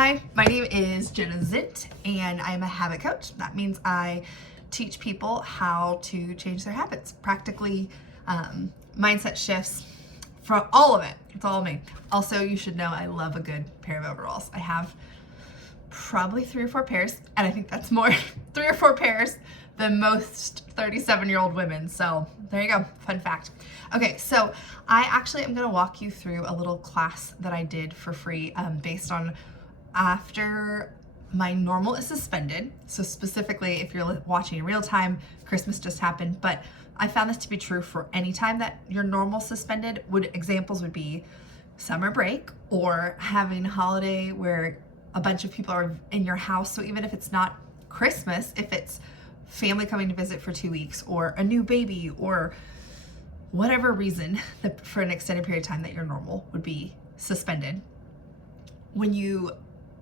Hi, my name is Jenna Zint and I'm a habit coach. That means I teach people how to change their habits, practically mindset shifts, from all of it. It's all me. Also, you should know I love a good pair of overalls. I have probably 3 or 4 pairs, and I think that's more 3 or 4 pairs than most 37-year-old women. So there you go, fun fact. Okay, so I actually am gonna walk you through a little class that I did for free based on after my normal is suspended. So specifically, if you're watching in real time, Christmas just happened, but I found this to be true for any time that your normal suspended. Examples would be summer break or having a holiday where a bunch of people are in your house. So even if it's not Christmas, if it's family coming to visit for 2 weeks or a new baby or whatever reason that for an extended period of time that your normal would be suspended,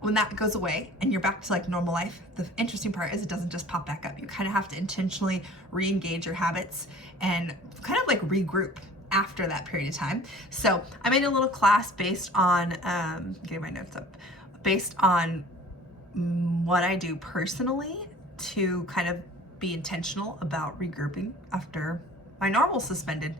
when that goes away and you're back to like normal life, the interesting part is it doesn't just pop back up. You kind of have to intentionally re-engage your habits and kind of like regroup after that period of time. So I made a little class based on, getting my notes up, based on what I do personally to kind of be intentional about regrouping after my normal suspended.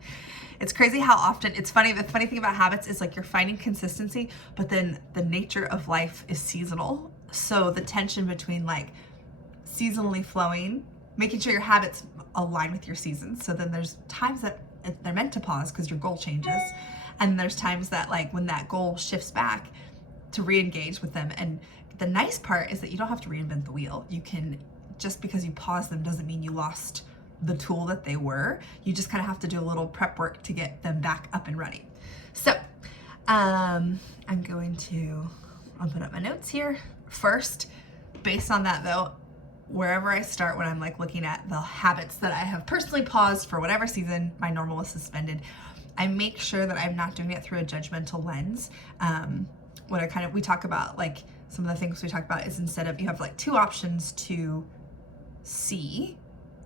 It's crazy how often, it's funny, the funny thing about habits is like you're finding consistency, but then the nature of life is seasonal. So the tension between like seasonally flowing, making sure your habits align with your seasons. So then there's times that they're meant to pause because your goal changes. And there's times that like when that goal shifts back to re-engage with them. And the nice part is that you don't have to reinvent the wheel. You can, just because you pause them doesn't mean you lost the tool that they were. You just kind of have to do a little prep work to get them back up and running. So I'm going to open up my notes here. First, based on that though, wherever I start when I'm like looking at the habits that I have personally paused for whatever season my normal was suspended, I make sure that I'm not doing it through a judgmental lens. We talk about, like some of the things we talk about is instead of, you have like 2 options to see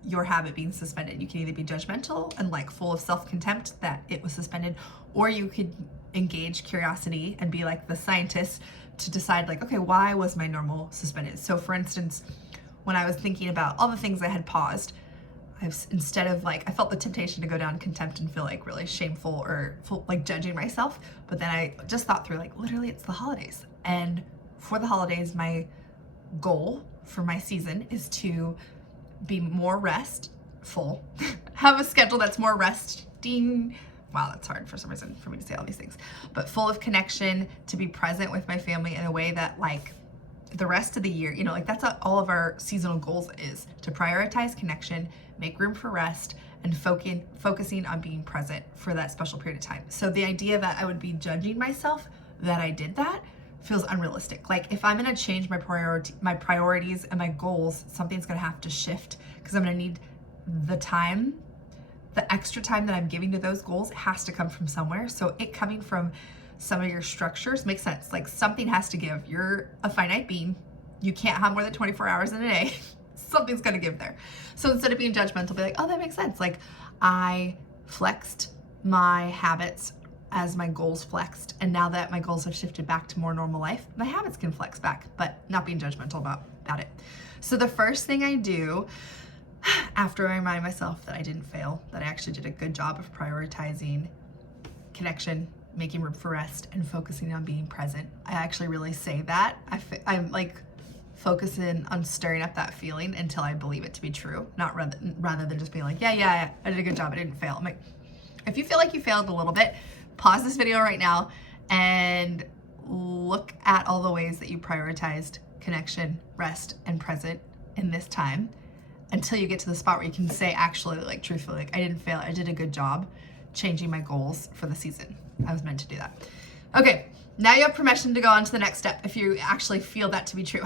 your habit being suspended. You can either be judgmental and like full of self-contempt that it was suspended, or you could engage curiosity and be like the scientist to decide like, okay, why was my normal suspended? So for instance, when I was thinking about all the things I had paused, instead of like, I felt the temptation to go down contempt and feel like really shameful or like judging myself. But then I just thought through like, literally it's the holidays. And for the holidays, my goal for my season is to be more restful, have a schedule that's more resting. Wow, that's hard for some reason for me to say all these things, but full of connection, to be present with my family in a way that like the rest of the year, you know, like that's what all of our seasonal goals is, to prioritize connection, make room for rest, and focusing on being present for that special period of time. So the idea that I would be judging myself that I did that feels unrealistic. Like if I'm gonna change my priorities and my goals, something's gonna have to shift because I'm gonna need the time, the extra time that I'm giving to those goals has to come from somewhere. So it coming from some of your structures makes sense. Like something has to give. You're a finite being. You can't have more than 24 hours in a day. Something's gonna give there. So instead of being judgmental, be like, oh, that makes sense. Like I flexed my habits as my goals flexed. And now that my goals have shifted back to more normal life, my habits can flex back, but not being judgmental about it. So the first thing I do after I remind myself that I didn't fail, that I actually did a good job of prioritizing connection, making room for rest, and focusing on being present. I actually really say that. I'm like focusing on stirring up that feeling until I believe it to be true, not rather than just being like, yeah, I did a good job, I didn't fail. I'm like, if you feel like you failed a little bit, pause this video right now and look at all the ways that you prioritized connection, rest, and present in this time until you get to the spot where you can say actually, like truthfully, like I didn't fail, I did a good job changing my goals for the season. I was meant to do that. Okay, now you have permission to go on to the next step if you actually feel that to be true.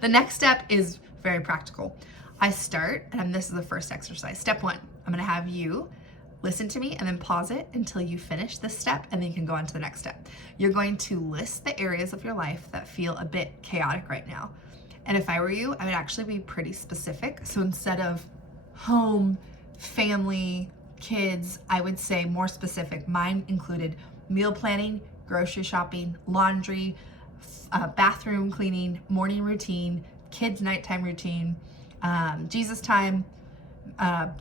The next step is very practical. I start, and this is the first exercise. Step 1, I'm gonna have you listen to me and then pause it until you finish this step, and then you can go on to the next step. You're going to list the areas of your life that feel a bit chaotic right now. And if I were you, I would actually be pretty specific. So instead of home, family, kids, I would say more specific. Mine included meal planning, grocery shopping, laundry, bathroom cleaning, morning routine, kids' nighttime routine, Jesus time,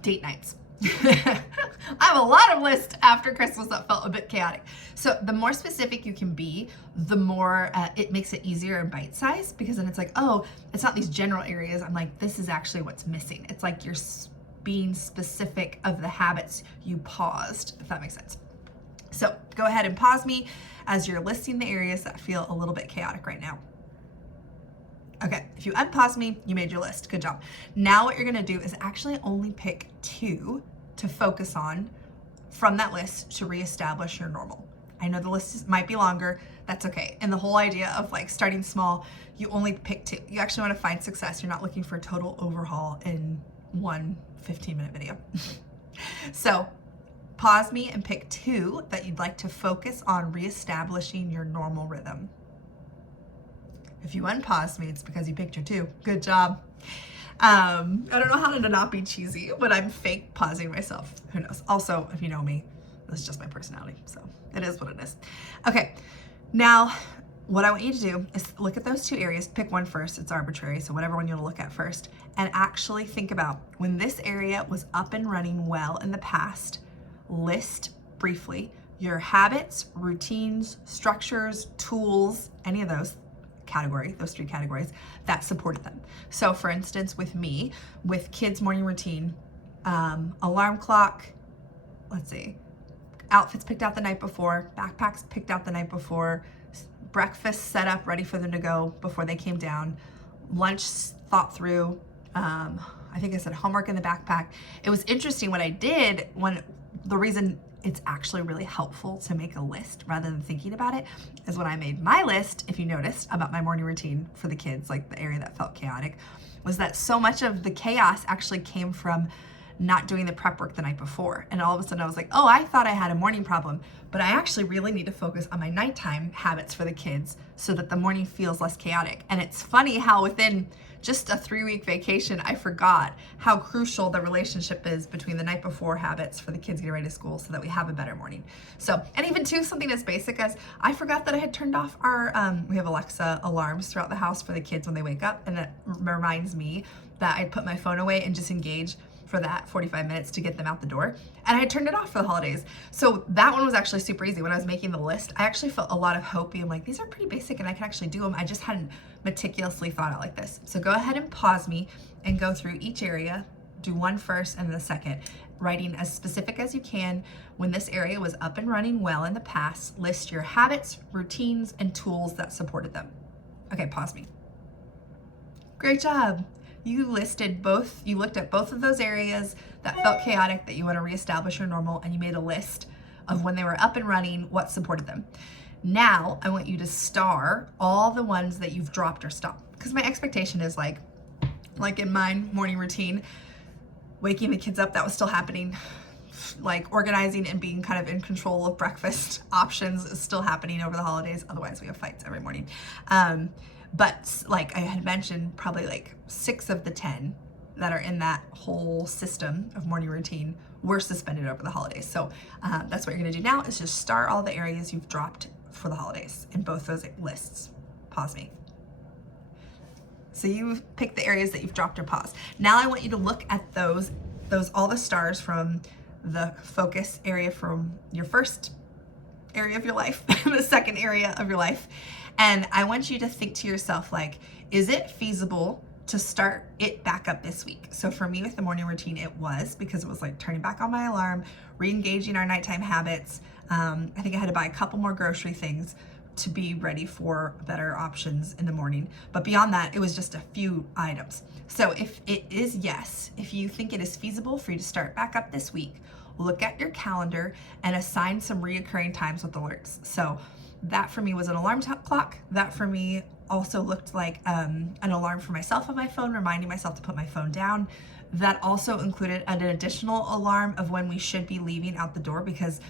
date nights. I have a lot of lists after Christmas that felt a bit chaotic. So the more specific you can be, the more it makes it easier and bite-sized, because then it's like, oh, it's not these general areas. I'm like, this is actually what's missing. It's like you're being specific of the habits you paused, if that makes sense. So go ahead and pause me as you're listing the areas that feel a little bit chaotic right now. Okay, if you unpause me, you made your list. Good job. Now what you're gonna do is actually only pick 2 to focus on from that list to reestablish your normal. I know the list might be longer, that's okay. And the whole idea of like starting small, you only pick 2. You actually wanna find success. You're not looking for a total overhaul in one 15-minute video. So pause me and pick 2 that you'd like to focus on reestablishing your normal rhythm. If you unpaused me, it's because you picked your 2. Good job. I don't know how to not be cheesy, but I'm fake pausing myself. Who knows? Also, if you know me, that's just my personality. So it is what it is. Okay, now what I want you to do is look at those 2 areas. Pick one first. It's arbitrary, so whatever one you want to look at first. And actually think about when this area was up and running well in the past, list briefly your habits, routines, structures, tools, any of those those 3 categories that supported them. So for instance, with me, with kids' morning routine, alarm clock, let's see, outfits picked out the night before, backpacks picked out the night before, breakfast set up ready for them to go before they came down, lunch thought through, I think I said homework in the backpack. It was interesting what I did the reason it's actually really helpful to make a list rather than thinking about it is when I made my list, if you noticed, about my morning routine for the kids, like the area that felt chaotic, was that so much of the chaos actually came from not doing the prep work the night before. And all of a sudden I was like, oh, I thought I had a morning problem, but I actually really need to focus on my nighttime habits for the kids so that the morning feels less chaotic. And it's funny how within just a 3-week vacation, I forgot how crucial the relationship is between the night before habits for the kids getting ready to school so that we have a better morning. So, and even too, something as basic as I forgot that I had turned off our, we have Alexa alarms throughout the house for the kids when they wake up. And that reminds me that I'd put my phone away and just engage for that 45 minutes to get them out the door. And I turned it off for the holidays. So that one was actually super easy. When I was making the list, I actually felt a lot of hope being like, these are pretty basic and I can actually do them. I just hadn't meticulously thought out like this. So go ahead and pause me and go through each area. Do one first and the second, writing as specific as you can. When this area was up and running well in the past, list your habits, routines, and tools that supported them. Okay, pause me. Great job. You looked at both of those areas that felt chaotic that you want to reestablish your normal, and you made a list of when they were up and running, what supported them. Now I want you to star all the ones that you've dropped or stopped, because my expectation is like in my morning routine, waking the kids up, that was still happening. Like organizing and being kind of in control of breakfast options is still happening over the holidays. Otherwise we have fights every morning. But like I had mentioned, probably like 6 of the 10 that are in that whole system of morning routine were suspended over the holidays. So that's what you're gonna do now is just star all the areas you've dropped for the holidays in both those lists. Pause me. So you pick the areas that you've dropped or paused. Now I want you to look at those all the stars from the focus area from your first area of your life, the second area of your life. And I want you to think to yourself, like, is it feasible to start it back up this week? So for me with the morning routine, it was, because it was like turning back on my alarm, re-engaging our nighttime habits. I think I had to buy a couple more grocery things to be ready for better options in the morning. But beyond that, it was just a few items. So if it is yes, if you think it is feasible for you to start back up this week, look at your calendar and assign some reoccurring times with alerts. So that for me was an alarm clock. That for me also looked like an alarm for myself on my phone, reminding myself to put my phone down. That also included an additional alarm of when we should be leaving out the door, because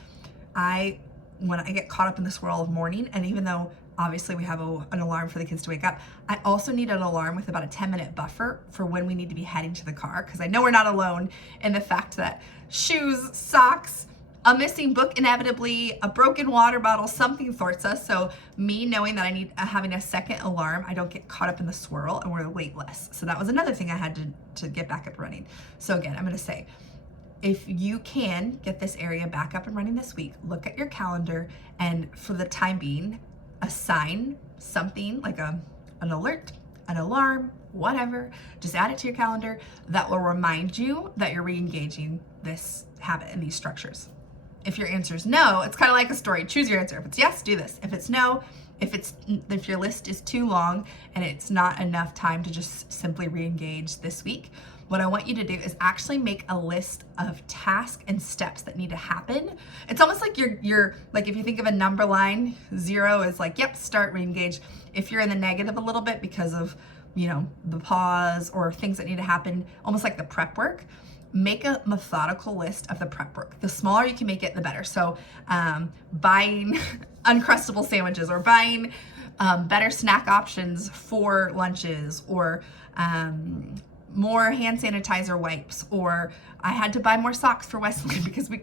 when I get caught up in the swirl of morning, and even though obviously we have an alarm for the kids to wake up, I also need an alarm with about a 10-minute buffer for when we need to be heading to the car, because I know we're not alone in the fact that shoes, socks, a missing book inevitably, a broken water bottle, something thwarts us. So me knowing that I need having a second alarm, I don't get caught up in the swirl and we're late less. So that was another thing I had to get back up running. So again, I'm going to say, if you can get this area back up and running this week, look at your calendar and for the time being, assign something like an alert, an alarm, whatever, just add it to your calendar that will remind you that you're re-engaging this habit and these structures. If your answer is no, it's kind of like a story. Choose your answer. If it's yes, do this. If it's no, if your list is too long and it's not enough time to just simply re-engage this week, what I want you to do is actually make a list of tasks and steps that need to happen. It's almost like you're like, if you think of a number line, 0 is like, yep, start, re-engage. If you're in the negative a little bit because of, the pause or things that need to happen, almost like the prep work, make a methodical list of the prep work. The smaller you can make it, the better. So buying Uncrustable sandwiches or buying better snack options for lunches or more hand sanitizer wipes, or I had to buy more socks for Wesley because we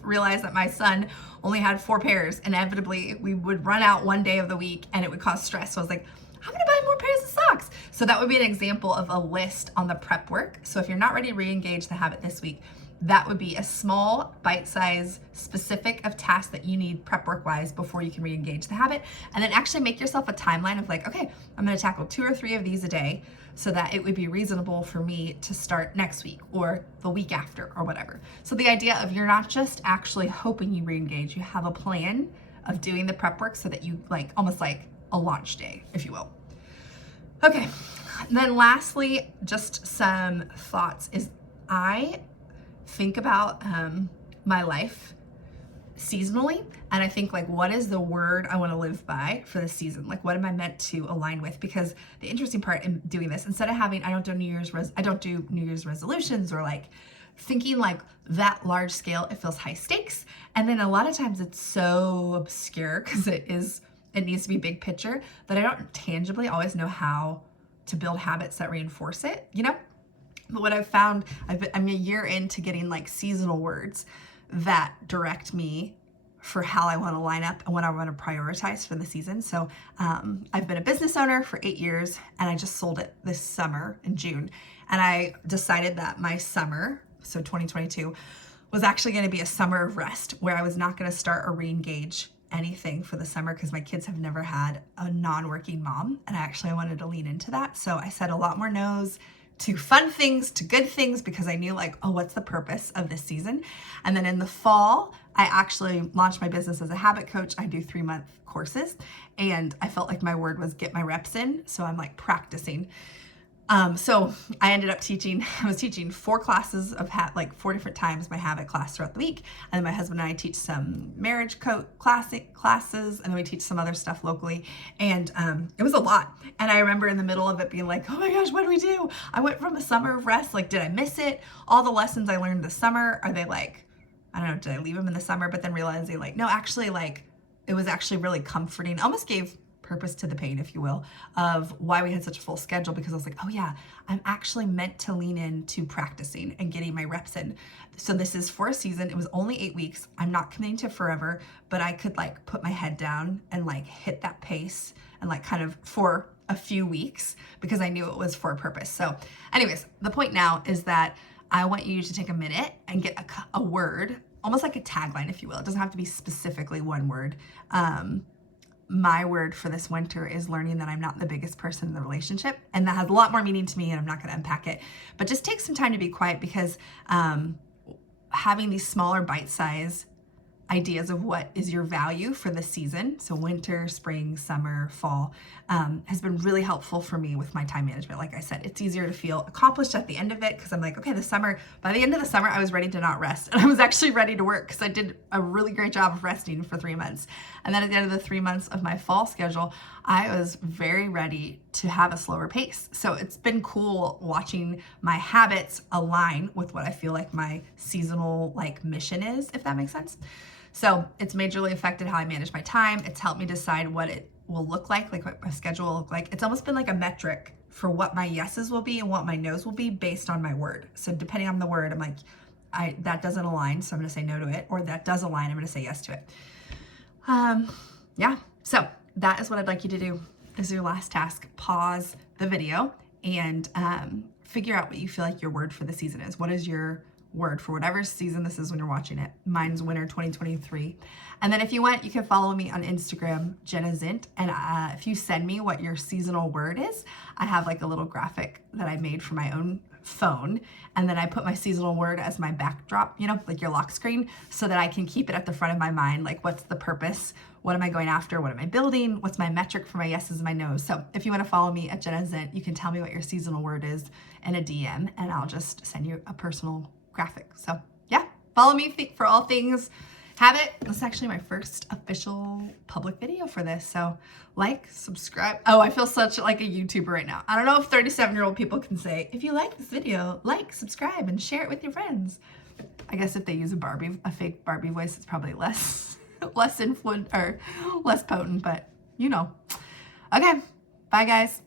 realized that my son only had 4 pairs. Inevitably, we would run out one day of the week and it would cause stress. So I was like, I'm gonna buy more pairs of socks. So that would be an example of a list on the prep work. So if you're not ready to re-engage the habit this week, that would be a small bite-size specific of tasks that you need prep work wise before you can re-engage the habit. And then actually make yourself a timeline of like, okay, I'm gonna tackle 2 or 3 of these a day so that it would be reasonable for me to start next week or the week after or whatever. So the idea of you're not just actually hoping you re-engage, you have a plan of doing the prep work so that you almost like a launch day, if you will. Okay, and then lastly, just some thoughts is I think about my life seasonally, and I think what is the word I want to live by for the season? What am I meant to align with? Because the interesting part in doing this, instead of having, I don't do New Year's resolutions or thinking that large scale, it feels high stakes. And then a lot of times it's so obscure because it needs to be big picture that I don't tangibly always know how to build habits that reinforce it, But what I've found, I'm a year into getting seasonal words that direct me for how I want to line up and what I want to prioritize for the season. So I've been a business owner for 8 years and I just sold it this summer in June. And I decided that my summer, so 2022, was actually going to be a summer of rest where I was not going to start or re-engage anything for the summer because my kids have never had a non-working mom. And I wanted to lean into that. So I said a lot more no's to fun things, to good things, because I knew what's the purpose of this season? And then in the fall, I actually launched my business as a habit coach. I do 3-month courses and I felt like my word was get my reps in. So I'm practicing. So I ended up I was teaching 4 classes of 4 different times my habit class throughout the week. And then my husband and I teach some marriage classes, and then we teach some other stuff locally. And it was a lot. And I remember in the middle of it being like, oh my gosh, what do we do? I went from a summer of rest. Did I miss it? All the lessons I learned this summer, are they I don't know, did I leave them in the summer? But then realizing no, actually it was actually really comforting. Almost gave purpose to the pain, if you will, of why we had such a full schedule, because I was like, oh yeah, I'm actually meant to lean into practicing and getting my reps in. So this is for a season. It was only 8 weeks. I'm not committing to forever, but I could put my head down and hit that pace and kind of for a few weeks because I knew it was for a purpose. So anyways, the point now is that I want you to take a minute and get a word, almost like a tagline, if you will. It doesn't have to be specifically one word. My word for this winter is learning that I'm not the biggest person in the relationship. And that has a lot more meaning to me and I'm not going to unpack it. But just take some time to be quiet because having these smaller bite-size ideas of what is your value for the season, so winter, spring, summer, fall, has been really helpful for me with my time management. Like I said, it's easier to feel accomplished at the end of it because I'm okay, by the end of the summer, I was ready to not rest. And I was actually ready to work because I did a really great job of resting for 3 months. And then at the end of the 3 months of my fall schedule, I was very ready to have a slower pace. So it's been cool watching my habits align with what I feel like my seasonal mission is, if that makes sense. So it's majorly affected how I manage my time. It's helped me decide what it will look like what my schedule will look like. It's almost been a metric for what my yeses will be and what my nos will be based on my word. So depending on the word, I'm that doesn't align, so I'm going to say no to it, or that does align, I'm going to say yes to it. Yeah, so that is what I'd like you to do. This is your last task. Pause the video and figure out what you feel like your word for the season is. What is your word for whatever season this is when you're watching it? Mine's winter 2023. And then if you want, you can follow me on Instagram, Jenna Zint. And if you send me what your seasonal word is, I have like a little graphic that I made for my own phone, and then I put my seasonal word as my backdrop, you know, like your lock screen, so that I can keep it at the front of my mind. Like, what's the purpose? What am I going after? What am I building? What's my metric for my yeses and my nos? So if you want to follow me at Jenna Zint, you can tell me what your seasonal word is in a DM, and I'll just send you a personal graphic. So yeah, follow me for all things habit. This is actually my first official public video for this. So like, subscribe. Oh, I feel such like a YouTuber right now. I don't know if 37-year-old people can say, if you like this video, like, subscribe, and share it with your friends. I guess if they use a fake Barbie voice, it's probably less influent or less potent, but you know. Okay, bye guys.